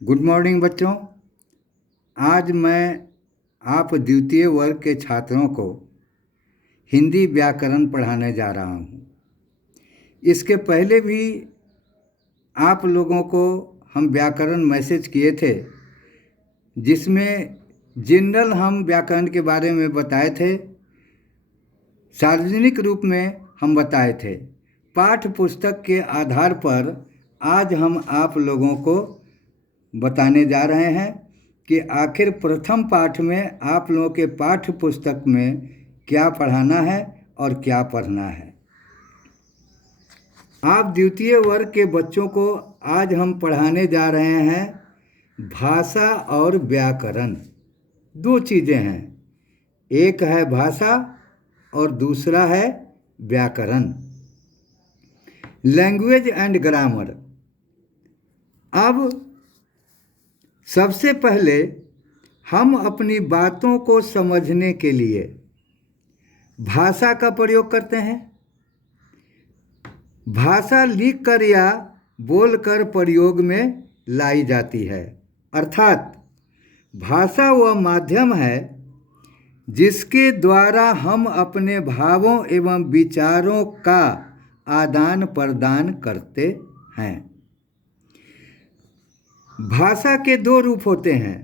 Good morning बच्चों। आज मैं आप द्वितीय वर्ग के छात्रों को हिंदी व्याकरण पढ़ाने जा रहा हूँ। इसके पहले भी आप लोगों को हम व्याकरण मैसेज किए थे, जिसमें जनरल हम व्याकरण के बारे में बताए थे, सार्वजनिक रूप में हम बताए थे। पाठ्य पुस्तक के आधार पर आज हम आप लोगों को बताने जा रहे हैं कि आखिर प्रथम पाठ में आप लोगों के पाठ्य पुस्तक में क्या पढ़ाना है और क्या पढ़ना है। आप द्वितीय वर्ग के बच्चों को आज हम पढ़ाने जा रहे हैं भाषा और व्याकरण। दो चीज़ें हैं, एक है भाषा और दूसरा है व्याकरण, लैंग्वेज एंड ग्रामर। अब सबसे पहले हम अपनी बातों को समझने के लिए भाषा का प्रयोग करते हैं। भाषा लिखकर या बोलकर प्रयोग में लाई जाती है, अर्थात भाषा वह माध्यम है जिसके द्वारा हम अपने भावों एवं विचारों का आदान प्रदान करते हैं। भाषा के दो रूप होते हैं,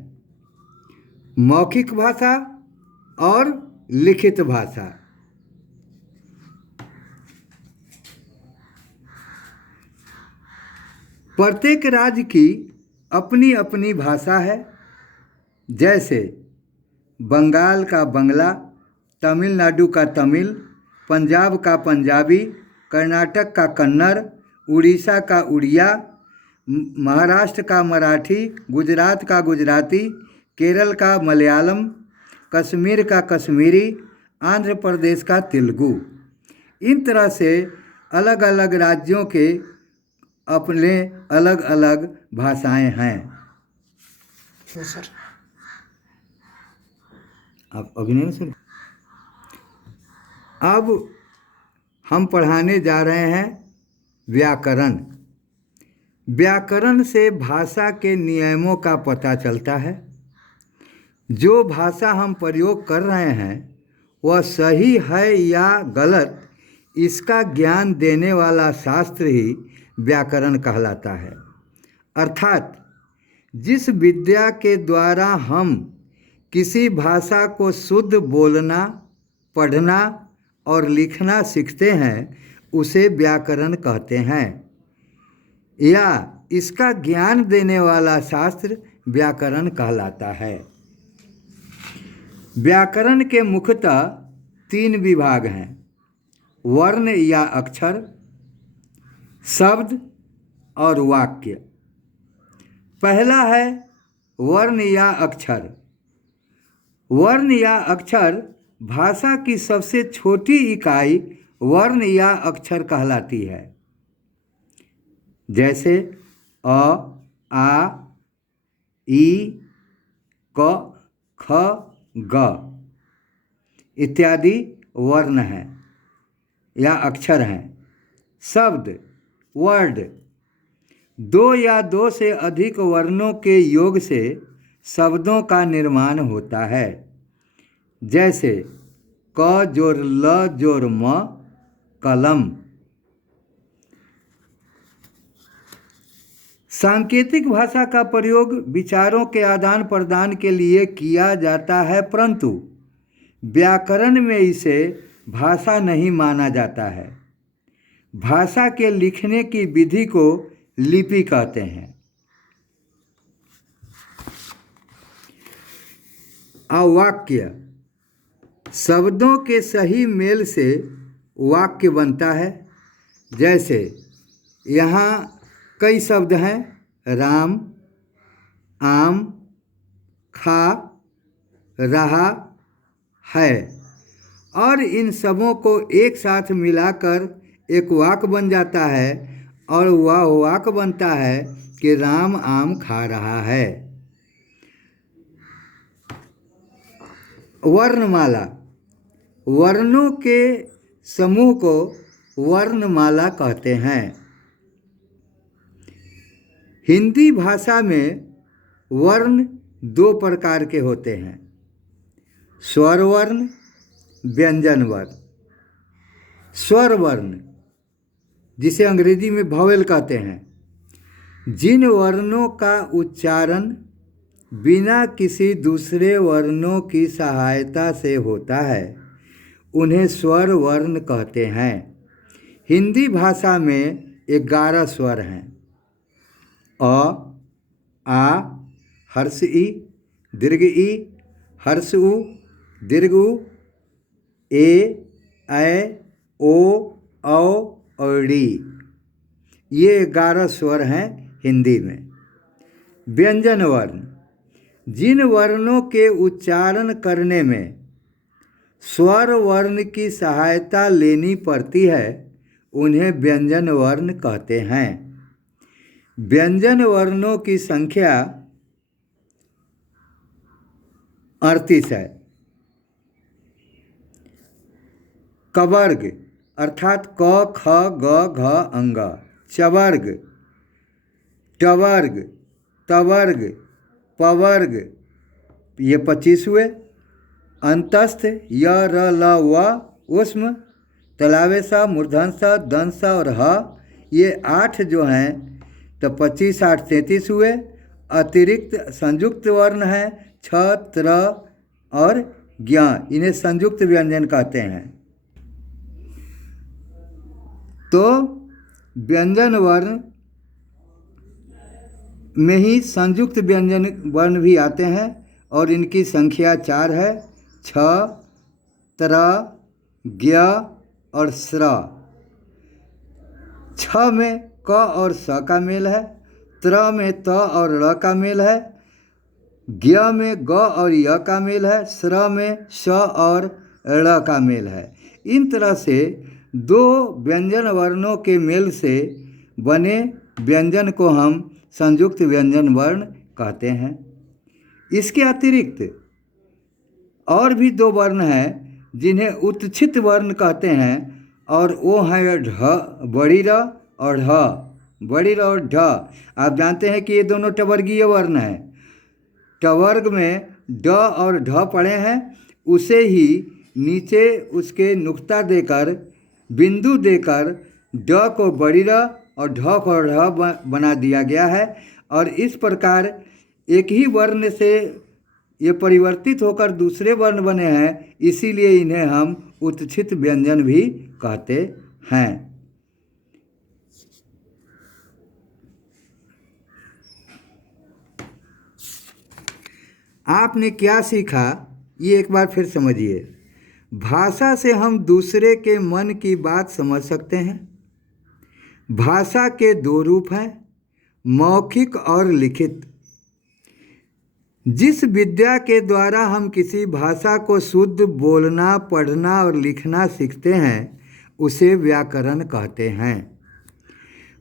मौखिक भाषा और लिखित भाषा। प्रत्येक राज्य की अपनी अपनी भाषा है। जैसे बंगाल का बंगला, तमिलनाडु का तमिल, पंजाब का पंजाबी, कर्नाटक का कन्नड़, उड़ीसा का उड़िया, महाराष्ट्र का मराठी, गुजरात का गुजराती, केरल का मलयालम, कश्मीर का कश्मीरी, आंध्र प्रदेश का तेलुगु। इन तरह से अलग अलग राज्यों के अपने अलग अलग भाषाएं हैं। सर आप अभी नहीं सुन। अब हम पढ़ाने जा रहे हैं व्याकरण। व्याकरण से भाषा के नियमों का पता चलता है। जो भाषा हम प्रयोग कर रहे हैं वह सही है या गलत, इसका ज्ञान देने वाला शास्त्र ही व्याकरण कहलाता है। अर्थात जिस विद्या के द्वारा हम किसी भाषा को शुद्ध बोलना, पढ़ना और लिखना सीखते हैं उसे व्याकरण कहते हैं, या इसका ज्ञान देने वाला शास्त्र व्याकरण कहलाता है। व्याकरण के मुख्यतः तीन विभाग हैं, वर्ण या अक्षर, शब्द और वाक्य। पहला है वर्ण या अक्षर। वर्ण या अक्षर भाषा की सबसे छोटी इकाई वर्ण या अक्षर कहलाती है। जैसे अ, आ, ई, क, ख, ग इत्यादि वर्ण हैं या अक्षर हैं। शब्द, वर्ड, दो या दो से अधिक वर्णों के योग से शब्दों का निर्माण होता है। जैसे क जोड़ ल जोड़ म, कलम। सांकेतिक भाषा का प्रयोग विचारों के आदान प्रदान के लिए किया जाता है, परंतु व्याकरण में इसे भाषा नहीं माना जाता है। भाषा के लिखने की विधि को लिपि कहते हैं। वाक्य, शब्दों के सही मेल से वाक्य बनता है। जैसे यहाँ कई शब्द हैं, राम, आम, खा, रहा, है, और इन सबों को एक साथ मिलाकर एक वाक्य बन जाता है और वह वाक्य बनता है कि राम आम खा रहा है। वर्णमाला, वर्णों के समूह को वर्णमाला कहते हैं। हिंदी भाषा में वर्ण दो प्रकार के होते हैं, स्वर वर्ण, व्यंजन वर्ण। स्वर वर्ण जिसे अंग्रेजी में वॉवेल कहते हैं, जिन वर्णों का उच्चारण बिना किसी दूसरे वर्णों की सहायता से होता है उन्हें स्वर वर्ण कहते हैं। हिंदी भाषा में 11 स्वर हैं। अ, आ, हर्ष ई, दीर्घ ई, हर्ष उ, दीर्घ उ, ए, ऐ, ओ, औ और ड़ी। ये 11 स्वर हैं हिंदी में। व्यंजन वर्ण जिन वर्णों के उच्चारण करने में स्वर वर्ण की सहायता लेनी पड़ती है उन्हें व्यंजन वर्ण कहते हैं। व्यंजन वर्णों की संख्या 38 है। कवर्ग अर्थात क, ख, ग, घ, अंग, चवर्ग, टवर्ग, तवर्ग, पवर्ग, ये 25 हुए। अंतस्थ य, र, ल, व, उष्म, तलावे सा, मूर्धन सा, दंस सा और ह, ये 8 जो हैं तो 25 8 33 हुए। अतिरिक्त संयुक्त वर्ण हैं छ, त्र और ज्ञ, इन्हें संयुक्त व्यंजन कहते हैं। तो व्यंजन वर्ण में ही संयुक्त व्यंजन वर्ण भी आते हैं और इनकी संख्या 4 है, छ, त्र, ज्ञ और स्र। छ में क और स का मेल है, त्र में त और ड़ का मेल है, ज्ञ में ग और य का मेल है, स्र में स और ड़ का मेल है। इन तरह से दो व्यंजन वर्णों के मेल से बने व्यंजन को हम संयुक्त व्यंजन वर्ण कहते हैं। इसके अतिरिक्त और भी 2 वर्ण हैं जिन्हें उत्क्षिप्त वर्ण कहते हैं और वो हैं ढ, बड़ी र और ढ, बड़ी र और ढ। आप जानते हैं कि ये दोनों टवर्गीय वर्ण हैं। टवर्ग में ड और ढ पड़े हैं, उसे ही नीचे उसके नुक्ता देकर बिंदु देकर ड को बड़ी र और ढ को ढ बना दिया गया है। और इस प्रकार एक ही वर्ण से ये परिवर्तित होकर दूसरे वर्ण बने हैं, इसीलिए इन्हें हम उत्क्षिप्त व्यंजन भी कहते हैं। आपने क्या सीखा ये एक बार फिर समझिए। भाषा से हम दूसरे के मन की बात समझ सकते हैं। भाषा के 2 रूप हैं, मौखिक और लिखित। जिस विद्या के द्वारा हम किसी भाषा को शुद्ध बोलना, पढ़ना और लिखना सीखते हैं उसे व्याकरण कहते हैं।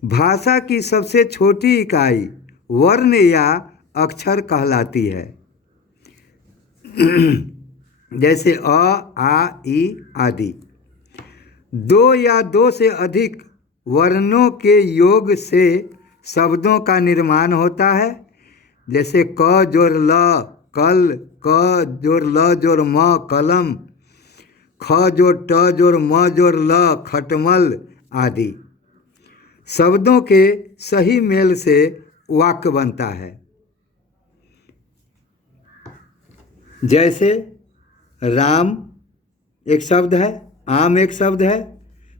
भाषा की सबसे छोटी इकाई वर्ण या अक्षर कहलाती है। जैसे अ, आ, ई आदि। 2 या 2 से अधिक वर्णों के योग से शब्दों का निर्माण होता है। जैसे क जोड़ ल कल, क जोड़ ल जोड़ म कलम, ख जोड़ ट जोड़ म जोड़ ल खटमल आदि। शब्दों के सही मेल से वाक्य बनता है। जैसे राम एक शब्द है, आम एक शब्द है,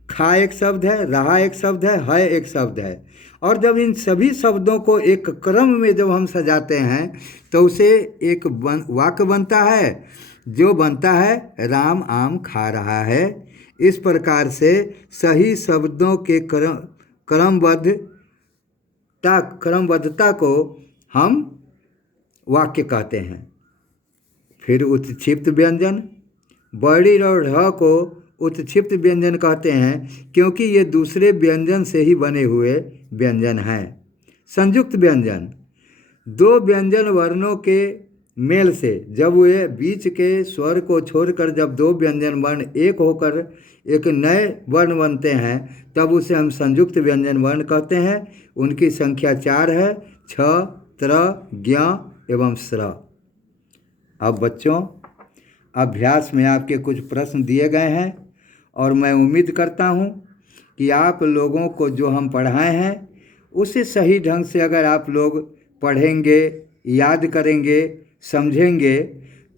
खा एक शब्द है, रहा एक शब्द है एक शब्द है। और जब इन सभी शब्दों को एक क्रम में जब हम सजाते हैं तो उसे एक वाक्य बनता है, जो बनता है राम आम खा रहा है। इस प्रकार से सही शब्दों के क्रमबद्धता को हम वाक्य कहते हैं। फिर उत्क्षिप्त व्यंजन, बड़ी और ढ को उत्क्षिप्त व्यंजन कहते हैं क्योंकि ये दूसरे व्यंजन से ही बने हुए व्यंजन हैं। संयुक्त व्यंजन 2 व्यंजन वर्णों के मेल से जब वे बीच के स्वर को छोड़कर जब 2 व्यंजन वर्ण एक होकर एक नए वर्ण बनते हैं तब उसे हम संयुक्त व्यंजन वर्ण कहते हैं। उनकी संख्या 4 है, छ, त्र, ज्ञ एवं स्र। अब बच्चों, अभ्यास में आपके कुछ प्रश्न दिए गए हैं और मैं उम्मीद करता हूँ कि आप लोगों को जो हम पढ़ाए हैं उसे सही ढंग से अगर आप लोग पढ़ेंगे, याद करेंगे, समझेंगे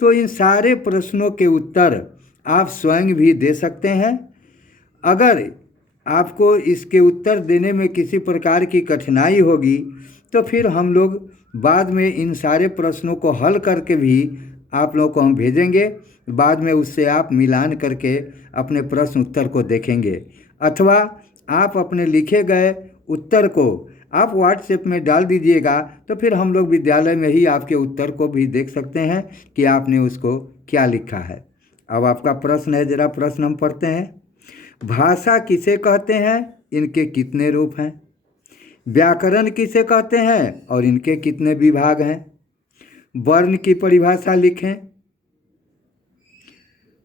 तो इन सारे प्रश्नों के उत्तर आप स्वयं भी दे सकते हैं। अगर आपको इसके उत्तर देने में किसी प्रकार की कठिनाई होगी तो फिर हम लोग बाद में इन सारे प्रश्नों को हल करके भी आप लोगों को हम भेजेंगे। बाद में उससे आप मिलान करके अपने प्रश्न उत्तर को देखेंगे, अथवा आप अपने लिखे गए उत्तर को आप व्हाट्सएप में डाल दीजिएगा तो फिर हम लोग विद्यालय में ही आपके उत्तर को भी देख सकते हैं कि आपने उसको क्या लिखा है। अब आपका प्रश्न है, जरा प्रश्न हम पढ़ते हैं। भाषा किसे कहते हैं, इनके कितने रूप हैं? व्याकरण किसे कहते हैं और इनके कितने विभाग हैं? वर्ण की परिभाषा लिखें।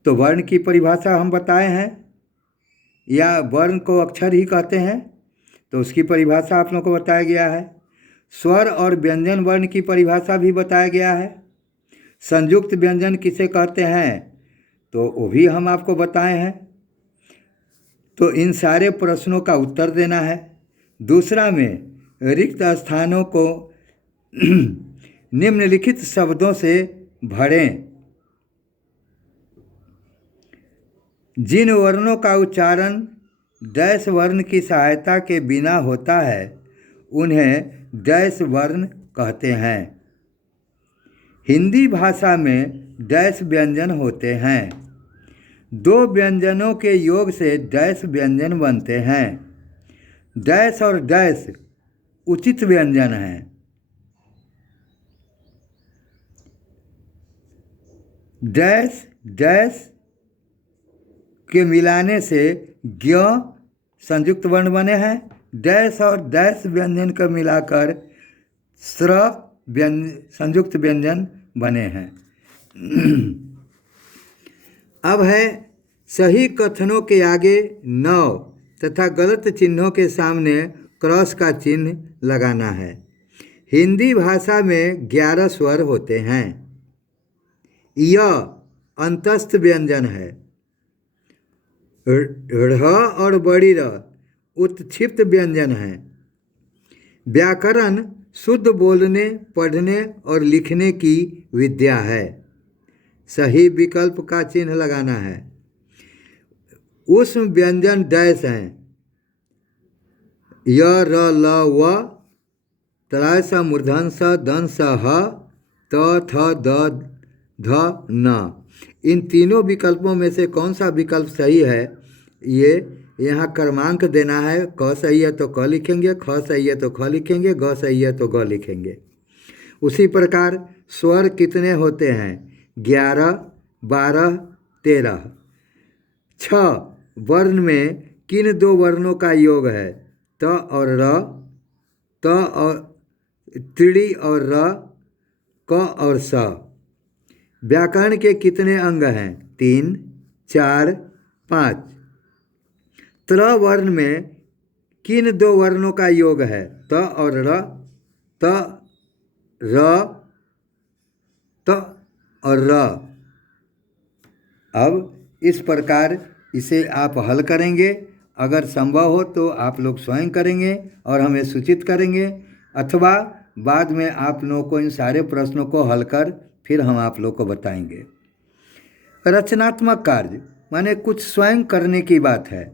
तो वर्ण की परिभाषा हम बताए हैं, या वर्ण को अक्षर ही कहते हैं तो उसकी परिभाषा आप लोगों को बताया गया है। स्वर और व्यंजन वर्ण की परिभाषा भी बताया गया है। संयुक्त व्यंजन किसे कहते हैं तो वो भी हम आपको बताए हैं। तो इन सारे प्रश्नों का उत्तर देना है। दूसरा में रिक्त स्थानों को निम्नलिखित शब्दों से भरें। जिन वर्णों का उच्चारण डैश वर्ण की सहायता के बिना होता है उन्हें डैश वर्ण कहते हैं। हिंदी भाषा में डैश व्यंजन होते हैं। दो व्यंजनों के योग से डैश व्यंजन बनते हैं। डैश और डैश उचित व्यंजन हैं। डैश डैश के मिलाने से ज्ञ संयुक्त वर्ण बने हैं। डैश और डैश व्यंजन को मिलाकर स्र संयुक्त व्यंजन बने हैं। अब है सही कथनों के आगे 9 तथा गलत चिन्हों के सामने क्रॉस का चिन्ह लगाना है। हिंदी भाषा में 11 स्वर होते हैं। य अंतस्थ व्यंजन है। ढ़ और बड़ी र उत्क्षिप्त व्यंजन है। व्याकरण शुद्ध बोलने, पढ़ने और लिखने की विद्या है। सही विकल्प का चिन्ह लगाना है। ऊष्म व्यंजन डैश हैं। य र ल व त्राय स मूर्धन स दन स ह त थ द ध न। इन तीनों विकल्पों में से कौन सा विकल्प सही है, ये यहाँ क्रमांक देना है। क सही है तो क लिखेंगे, ख सही है तो ख लिखेंगे, ग सही है तो ग लिखेंगे। उसी प्रकार स्वर कितने होते हैं? 11, 12, 13। 6 वर्ण में किन दो वर्णों का योग है? त और र, त और त्रिड़ी और र, क और स। व्याकरण के कितने अंग हैं? 3, 4, 5। त्र वर्ण में किन दो वर्णों का योग है? त और र, त, र, त और र। अब इस प्रकार इसे आप हल करेंगे। अगर संभव हो तो आप लोग स्वयं करेंगे और हमें सूचित करेंगे, अथवा बाद में आप लोगों को इन सारे प्रश्नों को हल कर फिर हम आप लोग को बताएंगे। रचनात्मक कार्य माने कुछ स्वयं करने की बात है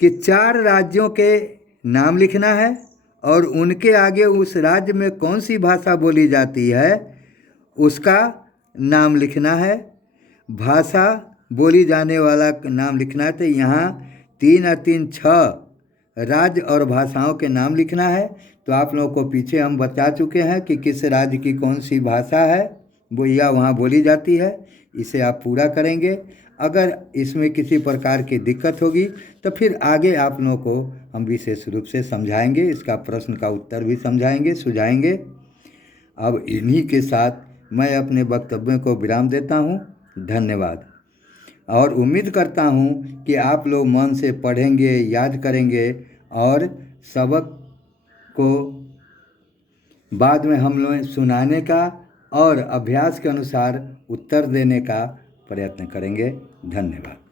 कि 4 राज्यों के नाम लिखना है और उनके आगे उस राज्य में कौन सी भाषा बोली जाती है उसका नाम लिखना है। भाषा बोली जाने वाला नाम लिखना है। तो यहाँ 3 और 3 6 राज्य और भाषाओं के नाम लिखना है। तो आप लोगों को पीछे हम बता चुके हैं कि किस राज्य की कौन सी भाषा है वो या वहाँ बोली जाती है। इसे आप पूरा करेंगे। अगर इसमें किसी प्रकार की दिक्कत होगी तो फिर आगे आप लोगों को हम विशेष रूप से समझाएंगे, इसका प्रश्न का उत्तर भी समझाएंगे, सुझाएंगे। अब इन्हीं के साथ मैं अपने वक्तव्यों को विराम देता हूँ। धन्यवाद। और उम्मीद करता हूँ कि आप लोग मन से पढ़ेंगे, याद करेंगे और सबक को बाद में हम लोग सुनाने का और अभ्यास के अनुसार उत्तर देने का प्रयत्न करेंगे। धन्यवाद।